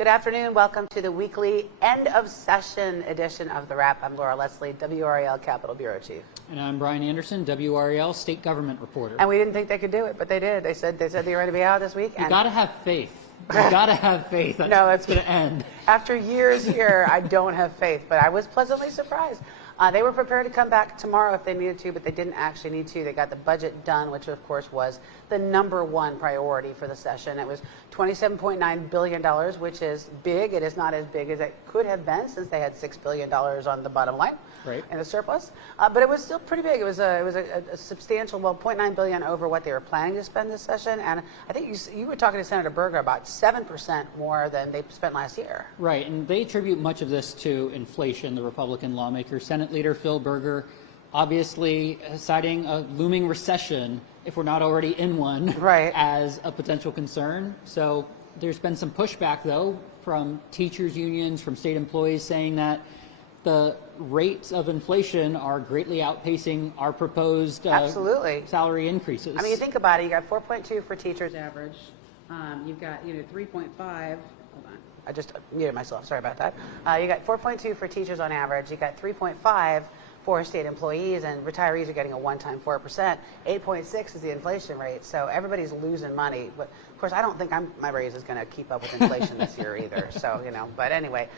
Good afternoon. Welcome to the weekly end of session edition of the WRAP. I'm Laura Leslie, WRAL Capitol Bureau Chief. And I'm Bryan Anderson, WRAL State Government Reporter. And we didn't think they could do it, but they did. They said they were going to be out this week. You got to have faith. You got to have faith. That's going to end. After years here, I don't have faith, but I was pleasantly surprised. They were prepared to come back tomorrow if they needed to, but they didn't actually need to. They got the budget done, which of course was the #1 priority for the session. It was $27.9 billion, which is big. It is not as big as it could have been since they had $6 billion on the bottom line in the surplus. But it was still pretty big. It was a substantial, well, $0.9 billion over what they were planning to spend this session. And I think you were talking to Senator Berger about 7% more than they spent last year. Right, and they attribute much of this to inflation, the Republican lawmakers. Senate Leader Phil Berger obviously citing a looming recession, if we're not already in one, as a potential concern. So there's been some pushback, though, from teachers' unions, from state employees saying that the rates of inflation are greatly outpacing our proposed salary increases. I mean, you think about it, you got 4.2 for teachers average. You've got 3.5. Hold on. I just muted myself. Sorry about that. You got 4.2 for teachers on average. You got 3.5 for state employees, and retirees are getting a one-time 4%. 8.6 is the inflation rate, so everybody's losing money. But of course, I don't think my raise is going to keep up with inflation this year either. So but anyway,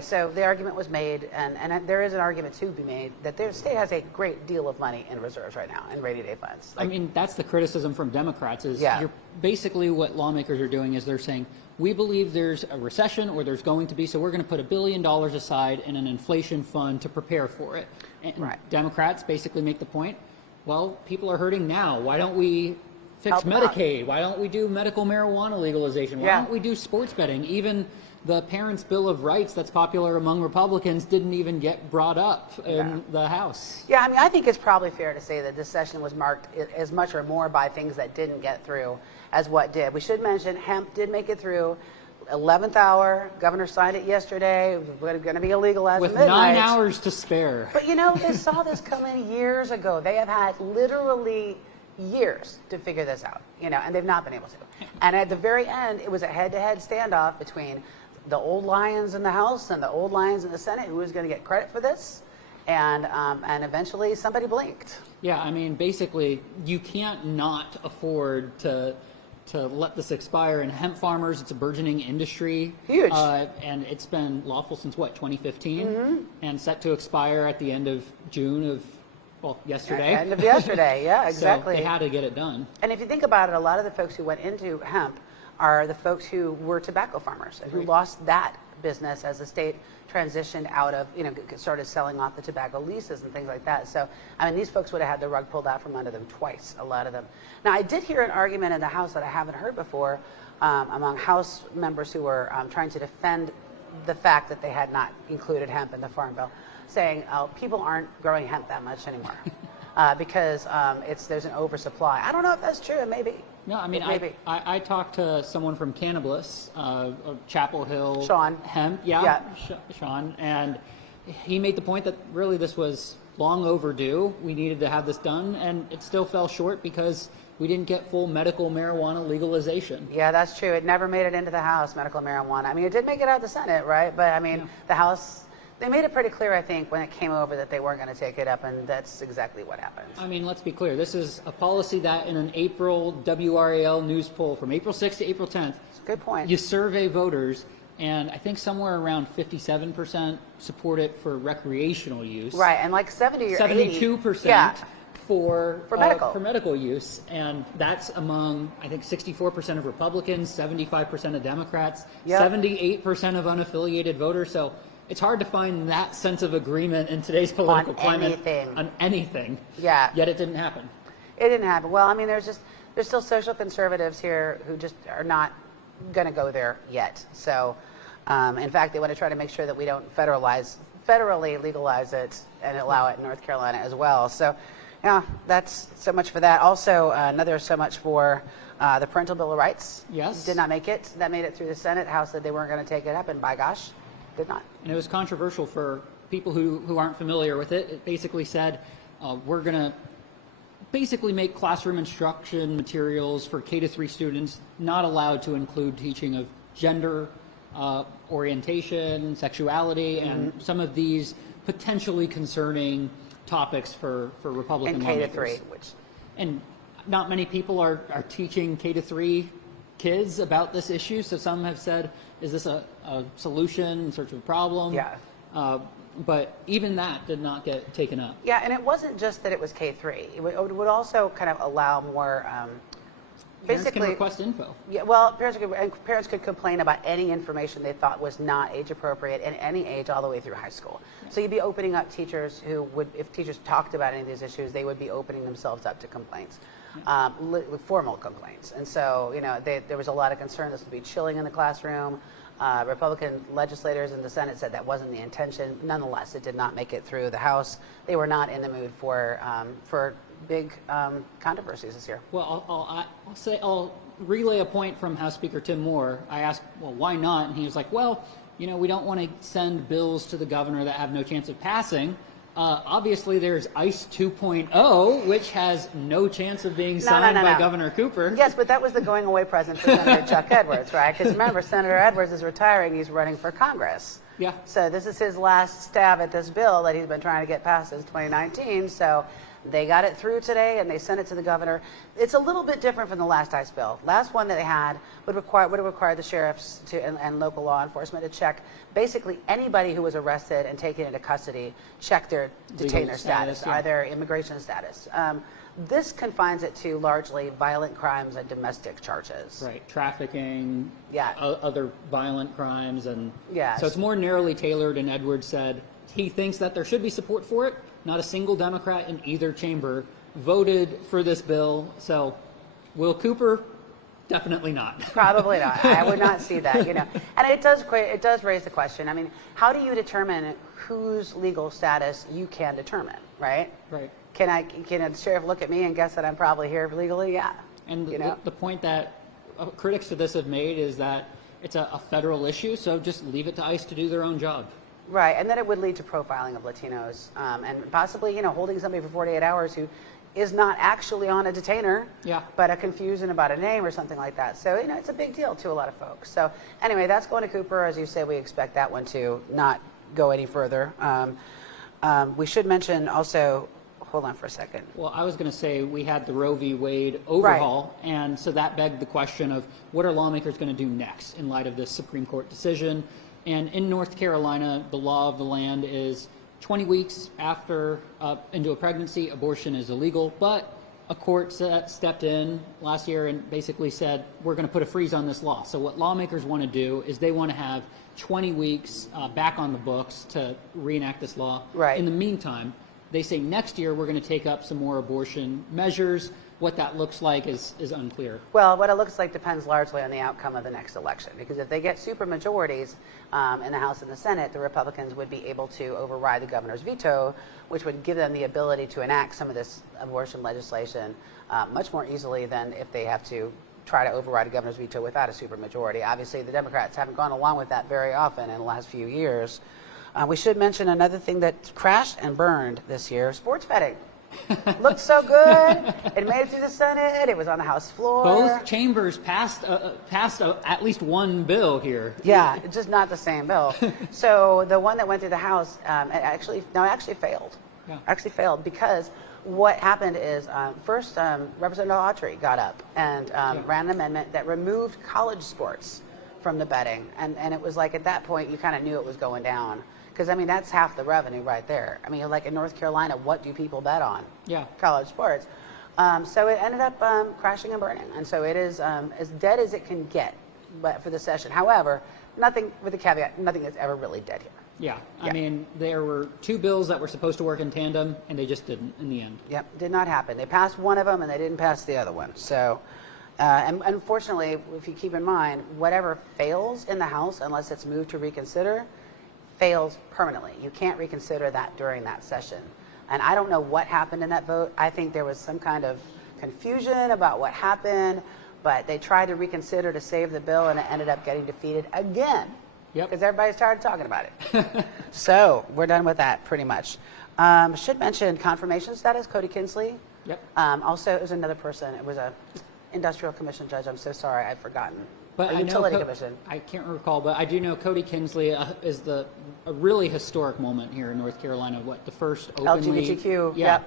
so the argument was made, and there is an argument to be made that the state has a great deal of money in reserves right now in rainy day funds. I mean, that's the criticism from Democrats. You're basically what lawmakers are doing is they're saying, we believe there's a recession or there's going to be, so we're going to put $1 billion aside in an inflation fund to prepare for it. And Democrats basically make the point, well, people are hurting now. Why don't we fix Medicaid? Why don't we do medical marijuana legalization? Why don't we do sports betting? Even the Parents' Bill of Rights that's popular among Republicans didn't even get brought up in the House. Yeah, I mean, I think it's probably fair to say that this session was marked as much or more by things that didn't get through as what did. We should mention hemp did make it through. 11th hour, governor signed it yesterday. It's going to be illegal as of midnight. With 9 hours to spare. But they saw this coming years ago. They have had literally years to figure this out, and they've not been able to. And at the very end, it was a head-to-head standoff between the old lions in the House and the old lions in the Senate. Who was going to get credit for this? And eventually somebody blinked. Yeah, I mean, basically, you can't not afford to let this expire. And hemp farmers, it's a burgeoning industry. Huge. And it's been lawful since, 2015? And set to expire at the end of June of, yesterday. End of yesterday, yeah, exactly. So they had to get it done. And if you think about it, a lot of the folks who went into hemp are the folks who were tobacco farmers and who lost that business as the state transitioned out of, started selling off the tobacco leases and things like that. So, I mean, these folks would have had the rug pulled out from under them twice, a lot of them. Now, I did hear an argument in the House that I haven't heard before among House members who were trying to defend the fact that they had not included hemp in the Farm Bill, saying people aren't growing hemp that much anymore because there's an oversupply. I don't know if that's true, it may be. No, I mean, I talked to someone from Cannabis, Chapel Hill. Sean. Hemp, Sean, and he made the point that really this was long overdue. We needed to have this done, and it still fell short because we didn't get full medical marijuana legalization. Yeah, that's true. It never made it into the House, medical marijuana. I mean, it did make it out of the Senate, right? But, I mean, the House... They made it pretty clear, I think, when it came over that they weren't going to take it up, and that's exactly what happened. I mean, let's be clear. This is a policy that in an April WRAL news poll from April 6th to April 10th, good point. You survey voters, and I think somewhere around 57% support it for recreational use. Right, and like 72% for medical use, and that's among, I think, 64% of Republicans, 75% of Democrats, 78% of unaffiliated voters. So it's hard to find that sense of agreement in today's political climate on anything. Yeah. Yet it didn't happen. It didn't happen. Well, I mean, there's still social conservatives here who just are not going to go there yet. So, in fact, they want to try to make sure that we don't federally legalize it and allow it in North Carolina as well. So, yeah, that's so much for that. Also, another so much for the Parental Bill of Rights. Yes. Did not make it. That made it through the Senate. House said they weren't going to take it up, and by gosh, did not. And it was controversial for people who aren't familiar with it. It basically said we're going to basically make classroom instruction materials for K-3 students not allowed to include teaching of gender orientation, sexuality, and some of these potentially concerning topics for Republican lawmakers. K-3, which... And not many people are teaching K-3 kids about this issue, so some have said, is this a solution in search of a problem? Yeah. But even that did not get taken up. Yeah, and it wasn't just that it was K-3. It would also kind of allow more... Parents can request info. Yeah, well, parents could complain about any information they thought was not age appropriate in any age all the way through high school. Yeah. So you'd be opening up teachers who would, if teachers talked about any of these issues, they would be opening themselves up to complaints, formal complaints. And so, there was a lot of concern this would be chilling in the classroom. Republican legislators in the Senate said that wasn't the intention. Nonetheless, it did not make it through the House. They were not in the mood for big controversies this year. Well, I'll relay a point from House Speaker Tim Moore. I asked, well, why not? And he was like, well, we don't want to send bills to the governor that have no chance of passing. Obviously, there's ICE 2.0, which has no chance of being signed by Governor Cooper. Yes, but that was the going away present for Senator Chuck Edwards, right? Because remember, Senator Edwards is retiring. He's running for Congress. Yeah. So this is his last stab at this bill that he's been trying to get passed since 2019. So they got it through today, and they sent it to the governor. It's a little bit different from the last ICE bill. Last one that they had would have required the sheriffs and local law enforcement to check basically anybody who was arrested and taken into custody, check their detainer status, yeah. their immigration status. This confines it to largely violent crimes and domestic charges. Right, trafficking, yeah. Other violent crimes, and yes. So it's more narrowly tailored. And Edwards said he thinks that there should be support for it. Not a single Democrat in either chamber voted for this bill. So, will Cooper? Definitely not. Probably not. I would not see that. And it does raise the question. I mean, how do you determine whose legal status you can determine, right? Right. Can a sheriff look at me and guess that I'm probably here legally? Yeah. And the point that critics of this have made is that it's a federal issue, so just leave it to ICE to do their own job. Right, and then it would lead to profiling of Latinos, and possibly, holding somebody for 48 hours who is not actually on a detainer, yeah. but a confusion about a name or something like that. So, it's a big deal to a lot of folks. So, anyway, that's going to Cooper. As you say, we expect that one to not go any further. We should mention also, hold on for a second. Well, I was going to say we had the Roe v. Wade overhaul, right. And so that begged the question of what are lawmakers going to do next in light of this Supreme Court decision. And in North Carolina, the law of the land is 20 weeks after into a pregnancy, abortion is illegal. But a court stepped in last year and basically said, we're going to put a freeze on this law. So what lawmakers want to do is they want to have 20 weeks back on the books to reenact this law. Right. In the meantime, they say next year we're going to take up some more abortion measures. What that looks like is unclear. Well, what it looks like depends largely on the outcome of the next election. Because if they get super majorities in the House and the Senate, the Republicans would be able to override the governor's veto, which would give them the ability to enact some of this abortion legislation much more easily than if they have to try to override a governor's veto without a super majority. Obviously, the Democrats haven't gone along with that very often in the last few years. We should mention another thing that crashed and burned this year, sports betting. Looked so good. It made it through the Senate. It was on the House floor. Both chambers passed at least one bill here. Yeah, it's just not the same bill. So the one that went through the House actually failed. Yeah. Actually failed because what happened is first Representative Autry got up and ran an amendment that removed college sports from the betting. And it was like at that point you kind of knew it was going down. Because, that's half the revenue right there. Like in North Carolina, what do people bet on? Yeah. College sports. So it ended up crashing and burning. And so it is as dead as it can get but for the session. However, nothing, with the caveat, nothing is ever really dead here. Yeah. There were two bills that were supposed to work in tandem, and they just didn't in the end. Yep, did not happen. They passed one of them, and they didn't pass the other one. So, and unfortunately, if you keep in mind, whatever fails in the House, unless it's moved to reconsider, fails permanently. You can't reconsider that during that session. And I don't know what happened in that vote. I think there was some kind of confusion about what happened, but they tried to reconsider to save the bill, and it ended up getting defeated again. Yep. Because everybody started talking about it. So we're done with that pretty much. Should mention confirmation status, Cody Kinsley. Yep. Also, it was another person. It was a industrial commission judge. I'm so sorry, I've forgotten But or Utility Commission. I can't recall, but I do know Cody Kinsley is a really historic moment here in North Carolina. What, the first openly LGBTQ, yeah,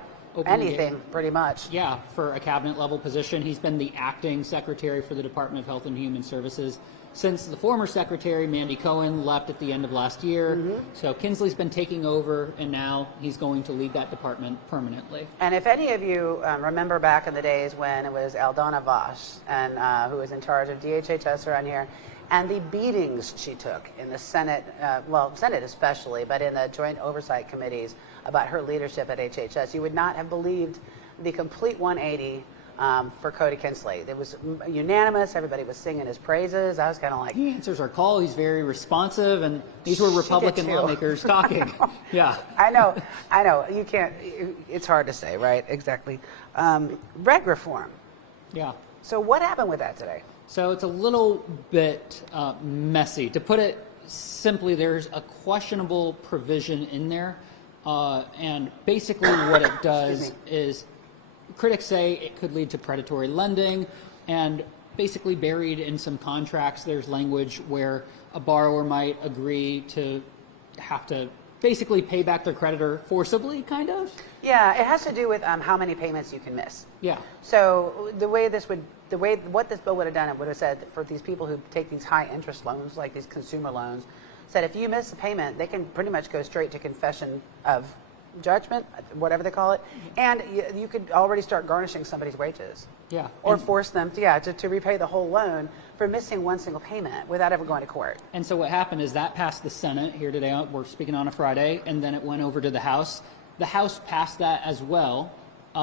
anything pretty much. Yeah, for a cabinet level position. He's been the acting secretary for the Department of Health and Human Services since the former secretary, Mandy Cohen, left at the end of last year. So Kinsley's been taking over, and now he's going to lead that department permanently. And if any of you remember back in the days when it was Aldona Vosh, and who was in charge of DHHS around here, and the beatings she took in the Senate, well, Senate especially, but in the joint oversight committees about her leadership at HHS, you would not have believed the complete 180 for Cody Kinsley. It was unanimous. Everybody was singing his praises. I was kind of like... He answers our call. He's very responsive, and these were Republican lawmakers talking. Yeah. I know. You can't... It's hard to say, right? Exactly. Reg reform. Yeah. So what happened with that today? So it's a little bit messy. To put it simply, there's a questionable provision in there, and basically what it does is critics say it could lead to predatory lending, and basically buried in some contracts there's language where a borrower might agree to have to basically pay back their creditor forcibly, kind of. Yeah, it has to do with how many payments you can miss. Yeah. So what this bill would have done, it would have said for these people who take these high interest loans, like these consumer loans, said if you miss a payment, they can pretty much go straight to confession of judgment, whatever they call it, and you could already start garnishing somebody's wages. Yeah. Or force them to repay the whole loan for missing one single payment without ever going to court. And so what happened is that passed the Senate here today. We're speaking on a Friday, and then it went over to the House. The House passed that as well.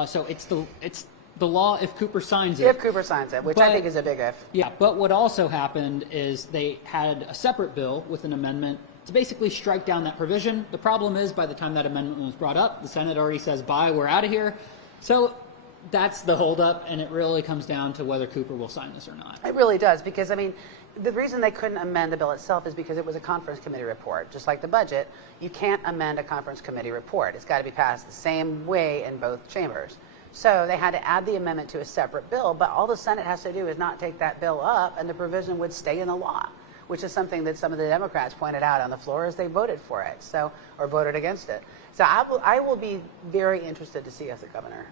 So it's the law if Cooper signs it. If Cooper signs it, which I think is a big if. Yeah, but what also happened is they had a separate bill with an amendment to basically strike down that provision. The problem is by the time that amendment was brought up, the Senate already says, bye, we're out of here. So that's the holdup, and it really comes down to whether Cooper will sign this or not. It really does, because, I mean, the reason they couldn't amend the bill itself is because it was a conference committee report. Just like the budget, you can't amend a conference committee report. It's got to be passed the same way in both chambers. So they had to add the amendment to a separate bill, but all the Senate has to do is not take that bill up, and the provision would stay in the law, which is something that some of the Democrats pointed out on the floor as they voted for it, or voted against it. So I will be very interested to see if the governor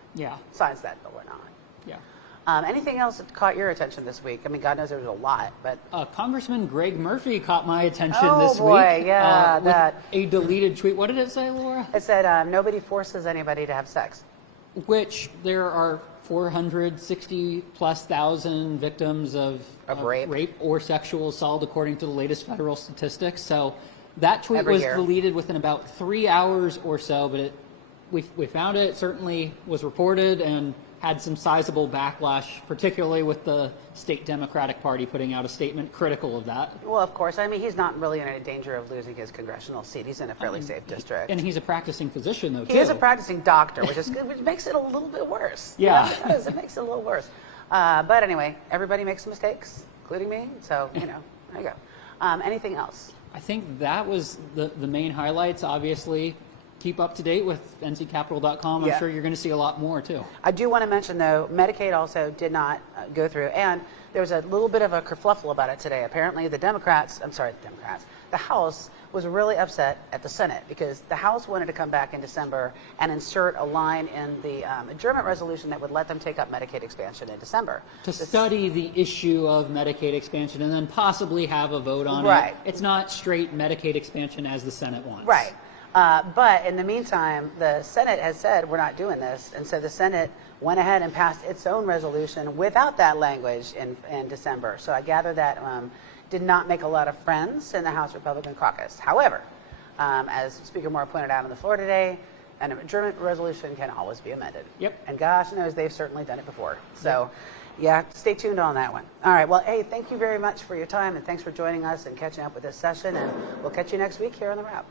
signs that bill or not. Yeah. Anything else that caught your attention this week? I mean, God knows there was a lot, but... Congressman Greg Murphy caught my attention this week. Oh, boy, yeah, with a deleted tweet. What did it say, Laura? It said, nobody forces anybody to have sex. Which there are 460+ thousand victims of rape or sexual assault, according to the latest federal statistics. So that tweet was deleted within about 3 hours or so, but we found it. Certainly was reported and had some sizable backlash, particularly with the state Democratic Party putting out a statement critical of that. Well, of course. I mean, he's not really in any danger of losing his congressional seat. He's in a fairly safe district. And he's a practicing physician, though, too. He is a practicing doctor, which makes it a little bit worse. Yeah. It does. It makes it a little worse. But anyway, everybody makes mistakes, including me. So, there you go. Anything else? I think that was the main highlights, obviously. Keep up to date with nccapital.com. I'm sure you're going to see a lot more, too. I do want to mention, though, Medicaid also did not go through. And there was a little bit of a kerfluffle about it today. Apparently, the House was really upset at the Senate because the House wanted to come back in December and insert a line in the adjournment resolution that would let them take up Medicaid expansion in December. To study the issue of Medicaid expansion and then possibly have a vote on it. It's not straight Medicaid expansion as the Senate wants. Right. But in the meantime, the Senate has said we're not doing this, and so the Senate went ahead and passed its own resolution without that language in December. So I gather that did not make a lot of friends in the House Republican caucus. However, as Speaker Moore pointed out on the floor today, an adjournment resolution can always be amended. Yep. And gosh knows they've certainly done it before. So, yeah, stay tuned on that one. All right. Well, hey, thank you very much for your time, and thanks for joining us and catching up with this session. And we'll catch you next week here on The Wrap.